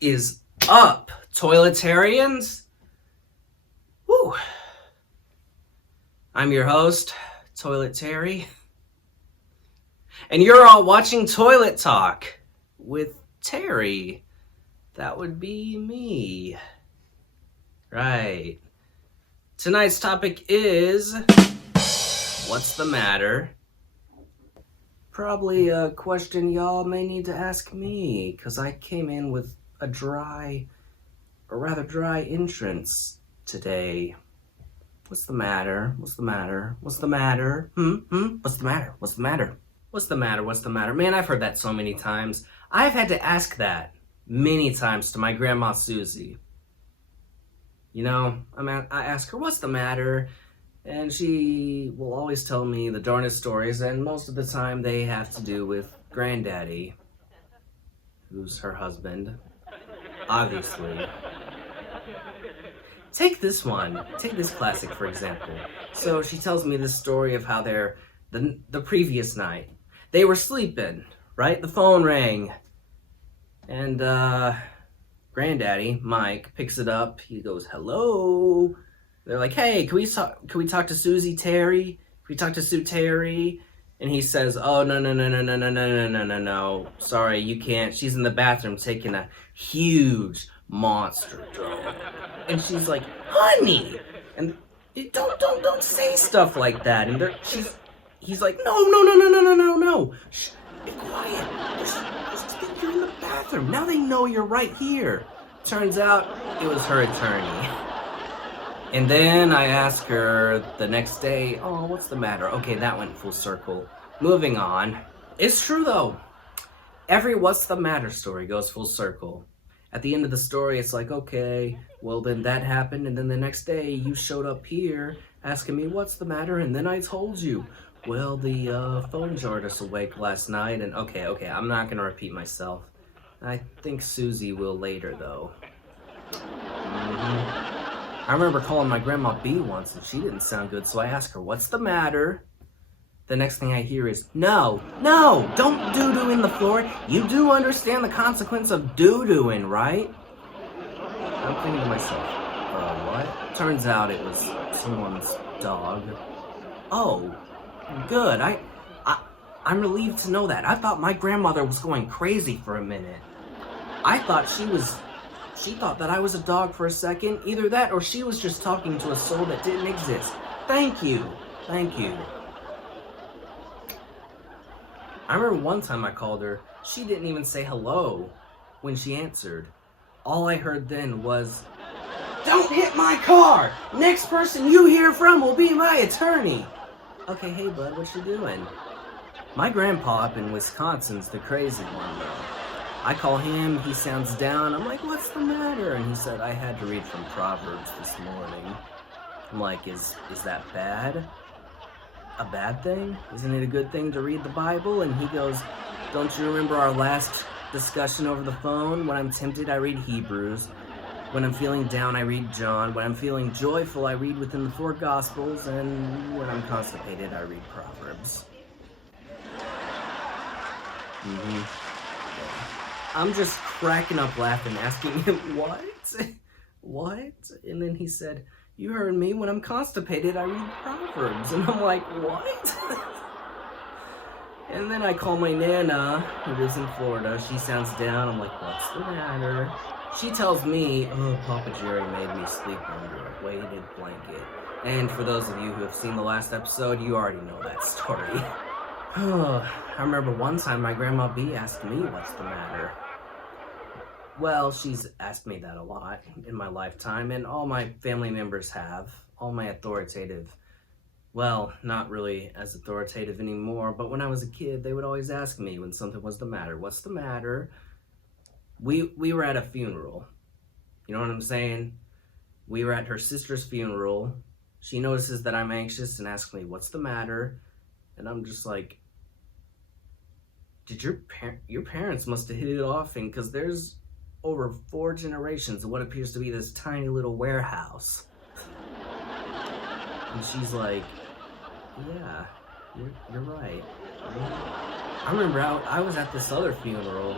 Is up, toiletarians? Woo! I'm your host, Toilet Terry, and you're all watching Toilet Talk with Terry. That would be me. Right. Tonight's topic is, what's the matter? Probably a question y'all may need to ask me, because I came in with a rather dry entrance today. What's the matter? What's the matter? What's the matter? What's the matter? What's the matter? What's the matter? What's the matter? Man, I've heard that so many times. I've had to ask that many times to my grandma Susie. You know, I ask her, what's the matter? And she will always tell me the darnest stories, and most of the time they have to do with Granddaddy, who's her husband, obviously. Take this classic, for example. So she tells me this story of how the previous night, they were sleeping, right? The phone rang, and Granddaddy, Mike, picks it up. He goes, hello. They're like, hey, can we talk to Susie Terry? Can we talk to Sue Terry? And he says, oh, no. Sorry, you can't. She's in the bathroom taking a huge monster dump. And she's like, honey, and don't say stuff like that. And he's like, no. Shh, be quiet. You're in the bathroom. Now they know you're right here. Turns out it was her attorney. And then I ask her the next day, oh, what's the matter? Okay, that went full circle. Moving on. It's true though. Every what's the matter story goes full circle. At the end of the story, it's like, okay, well then that happened, and then the next day you showed up here asking me what's the matter, and then I told you, well, the phone jarred us awake last night, and okay, I'm not gonna repeat myself. I think Susie will later though. I remember calling my grandma B once and she didn't sound good, so I asked her, what's the matter? The next thing I hear is, no, don't doo-doo in the floor. You do understand the consequence of doo-dooing, right? I'm thinking to myself, what? Turns out it was someone's dog. Oh, good. I'm relieved to know that. I thought my grandmother was going crazy for a minute. I thought she thought that I was a dog for a second. Either that or she was just talking to a soul that didn't exist. Thank you. I remember one time I called her, she didn't even say hello when she answered. All I heard then was, don't hit my car! Next person you hear from will be my attorney. Okay, hey bud, what you doing? My grandpa up in Wisconsin's the crazy one though. I call him, he sounds down, I'm like, what's the matter? And he said, I had to read from Proverbs this morning. I'm like, is that bad? A bad thing? Isn't it a good thing to read the Bible? And he goes, don't you remember our last discussion over the phone? When I'm tempted, I read Hebrews. When I'm feeling down, I read John. When I'm feeling joyful, I read within the 4 Gospels. And when I'm constipated, I read Proverbs. I'm just cracking up laughing, asking him, what? And then he said, you heard me, when I'm constipated, I read Proverbs. And I'm like, what? And then I call my Nana, who lives in Florida. She sounds down. I'm like, what's the matter? She tells me, oh, Papa Jerry made me sleep under a weighted blanket. And for those of you who have seen the last episode, you already know that story. I remember one time my grandma B asked me what's the matter. Well, she's asked me that a lot in my lifetime, and all my family members have. All my authoritative, well, not really as authoritative anymore, but when I was a kid, they would always ask me when something was the matter. What's the matter? We were at a funeral. You know what I'm saying? We were at her sister's funeral. She notices that I'm anxious and asks me, what's the matter? And I'm just like, did your parents must have hit it off, and because there's over 4 generations of what appears to be this tiny little warehouse. And she's like, yeah, you're right. I remember I was at this other funeral.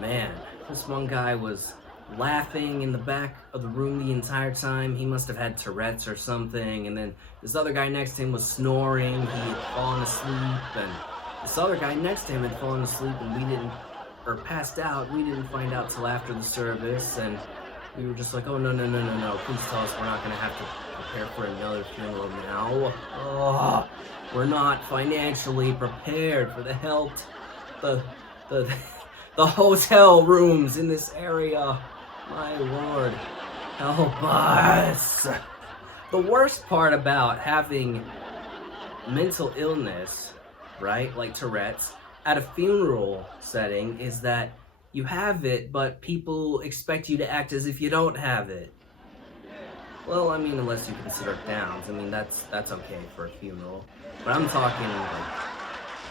Man, This one guy was laughing in the back of the room the entire time. He must have had Tourette's or something. And then this other guy next to him was snoring. He had fallen asleep. And this other guy next to him had fallen asleep, and passed out. We didn't find out till after the service. And we were just like, oh, no. Please tell us we're not going to have to prepare for another funeral now. Oh, we're not financially prepared for the hotel rooms in this area. My lord, help us. The worst part about having mental illness, right, like Tourette's, at a funeral setting is that you have it, but people expect you to act as if you don't have it. Well, I mean, unless you consider Downs. I mean, that's okay for a funeral. But I'm talking like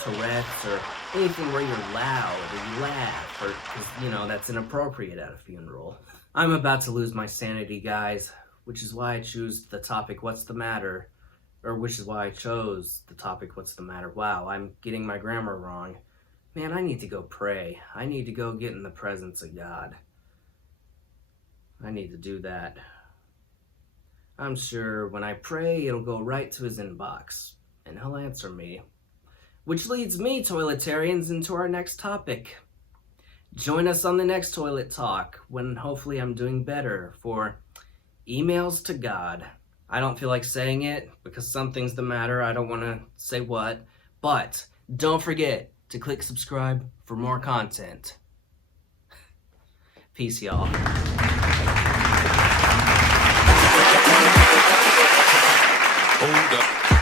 Tourette's or anything where you're loud or you laugh, or, because, that's inappropriate at a funeral. I'm about to lose my sanity, guys, which is why I choose the topic, what's the matter? Or which is why I chose the topic, what's the matter? Wow, I'm getting my grammar wrong. Man, I need to go pray. I need to go get in the presence of God. I need to do that. I'm sure when I pray, it'll go right to his inbox, and he'll answer me. Which leads me, toiletarians, into our next topic. Join us on the next Toilet Talk, when hopefully I'm doing better, for emails to God. I don't feel like saying it, because something's the matter. I don't want to say what. But don't forget to click subscribe for more content. Peace, y'all. Hold up.